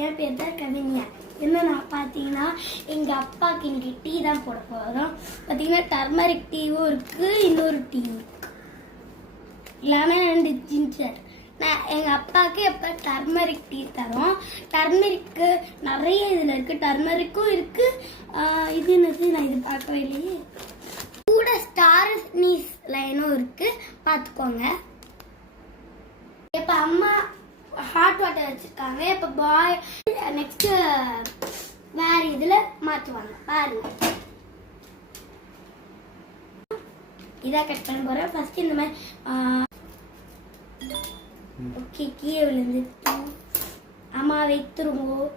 என் பேர் தான் கவிஞா. என்னன்னா பார்த்தீங்கன்னா எங்கள் அப்பாவுக்கு இன்னைக்கு டீ தான் போட போகிறோம். பார்த்தீங்கன்னா டர்மரிக் டீவும் இருக்குது, இன்னொரு டீயும் இருக்குது, இல்லைன்னா 2 ஜிஞ்சர். நான் எங்கள் அப்பாவுக்கு எப்போ டர்மரிக் டீ தரோம். டர்மரிக்கு நிறைய இதில் இருக்குது, டர்மரிக்கும் இருக்குது. இது என்னது, நான் இது பார்க்கவே இல்லையே. கூட ஸ்டார் நீஸ் லைனும் இருக்குது, பார்த்துக்கோங்க. இப்போ அம்மா ஹாட் வாட்டர் வச்சுருக்காங்க. இப்போ பாய் நெக்ஸ்ட்டு வேறு இதில் மாற்றுவாங்க பாருங்க. இதாக கட் பண்ண போகிறேன். ஃபஸ்ட்டு இந்த மாதிரி ஓகே கீழே விழுந்துட்டு அம்மா வைத்துருவோம்.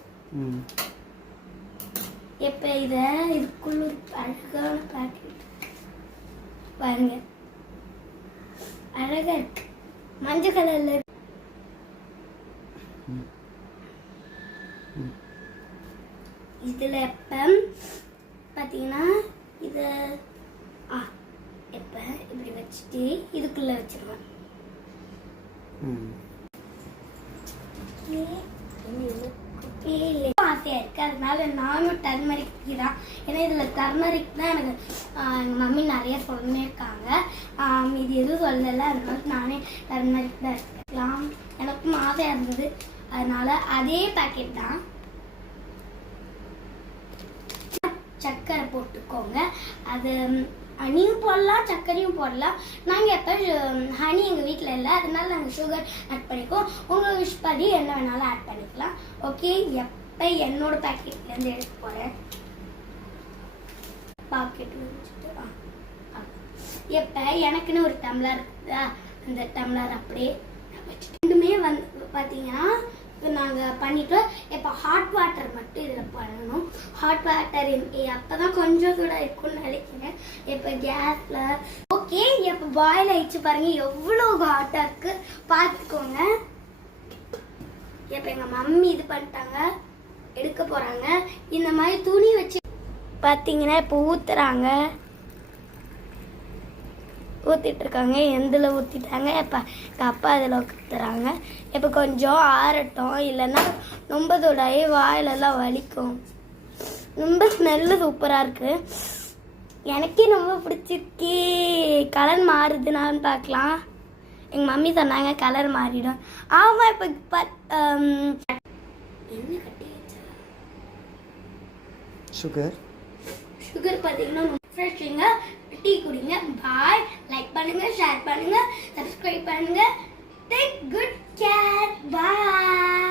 இப்போ இதை இதுக்குள்ள ஒரு அழகான பேக்கெட் பாருங்க, அழகாக இருக்கு, மஞ்சள் கலரில் இருக்கு. இதில் எப்போ பார்த்தீங்கன்னா இதை எப்போ இப்படி வச்சுட்டு இதுக்குள்ளே வச்சிருவேன். ஆசையாக இருக்குது, அதனால நானும் டர்மரிக் டீ தான். ஏன்னா இதில் டர்மரிக் தான் எனக்கு எங்கள் மம்மி நிறைய சொல்லியிருக்காங்க. இது எதுவும் சொல்லலை, அதனால நானே டர்மரிக் தான் எடுத்துக்கலாம். எனக்கும் ஆசையாக இருந்தது, அதனால அதே பேக்கெட் தான். சர்க்கரை போட்டுக்கோங்க. அது ஹனியும் போடலாம், சர்க்கரையும் போடலாம். நாங்கள் எப்போ ஹனி எங்கள் வீட்டில் இல்லை, அதனால நாங்கள் சுகர் ஆட் பண்ணிக்குவோம். உங்கள் விஷ் படி என்ன வேணாலும் ஆட் பண்ணிக்கலாம். ஓகே, எப்போ என்னோட பேக்கெட்லேருந்து எடுக்க போகிறேன். பாக்கெட் வச்சுட்டு எப்போ எனக்குன்னு ஒரு டம்ளர் இருக்குதா, அந்த டம்ளர் அப்படியே வச்சுட்டு ரெண்டுமே வந்து பார்த்தீங்கன்னா நாங்கள் பண்ணிட்டோம். இப்போ ஹாட் வாட்டர் மட்டும் இதில் பண்ணணும். ஹாட் வாட்டர் அப்போ தான் கொஞ்சம் கூட இருக்கும்னு நினைக்கிறேன். இப்போ கேஸில் ஓகே, இப்போ பாயில் ஆயிடுச்சு பாருங்கள், எவ்வளோ ஹாட்டாக இருக்குது பார்த்துக்கோங்க. இப்போ எங்கள் மம்மி இது பண்ணிட்டாங்க, எடுக்க போகிறாங்க. இந்த மாதிரி துணி வச்சு பார்த்தீங்கன்னா இப்போ ஊற்றுறாங்க, ஊற்றிட்டு இருக்காங்க. எந்தில் ஊற்றிட்டாங்க. இப்போ அப்பா அதில் ஊற்றுறாங்க. இப்போ கொஞ்சம் ஆறட்டும், இல்லைன்னா ரொம்ப தூடாகி வாயிலெல்லாம் வலிக்கும். ரொம்ப ஸ்மெல்லு சூப்பராக இருக்குது, எனக்கே ரொம்ப பிடிச்சிருக்கு. கலர் மாறுதுனான்னு பார்க்கலாம். எங்கள் மம்மி சொன்னாங்க கலர் மாறிடும். ஆமாம், இப்போ என்ன கட்டி வச்சா சுகர் பார்த்தீங்கன்னா ஃப்ரெஷ்ஷுங்க. டீ குடிங்க. பாய். லைக் பண்ணுங்க, ஷேர் பண்ணுங்க, சப்ஸ்கிரைப் பண்ணுங்க. Take good care. பாய்.